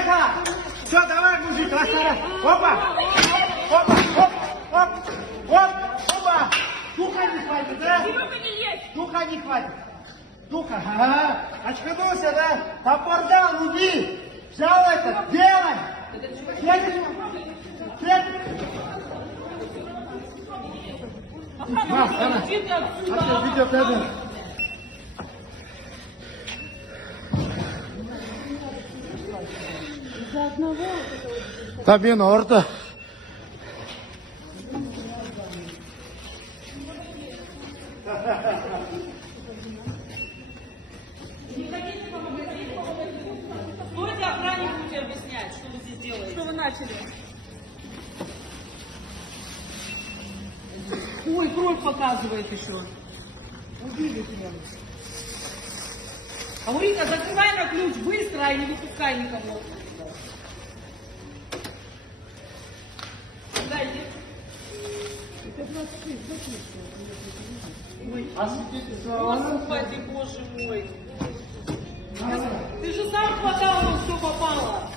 Тихо! Все, давай, мужик, расстарай. Опа! Опа! Оп! Оп! Оп! Опа! Духа не хватит, да? Духа не хватит. Духа. Ага. Очканулся, да? Топор дал, руби. Взял это, делай. Едешь? Едешь? Маш, она. Видео камеру. За одного. Табин орта. Стойте, охранник будете объяснять, что вы здесь делаете. Что вы начали? Ой, кровь показывает еще. Убили тебя. Аурика, закрывай на ключ быстро и не выпускай никого. Сюда иди. Господи, боже мой. Ты же сам хватал, но все попало.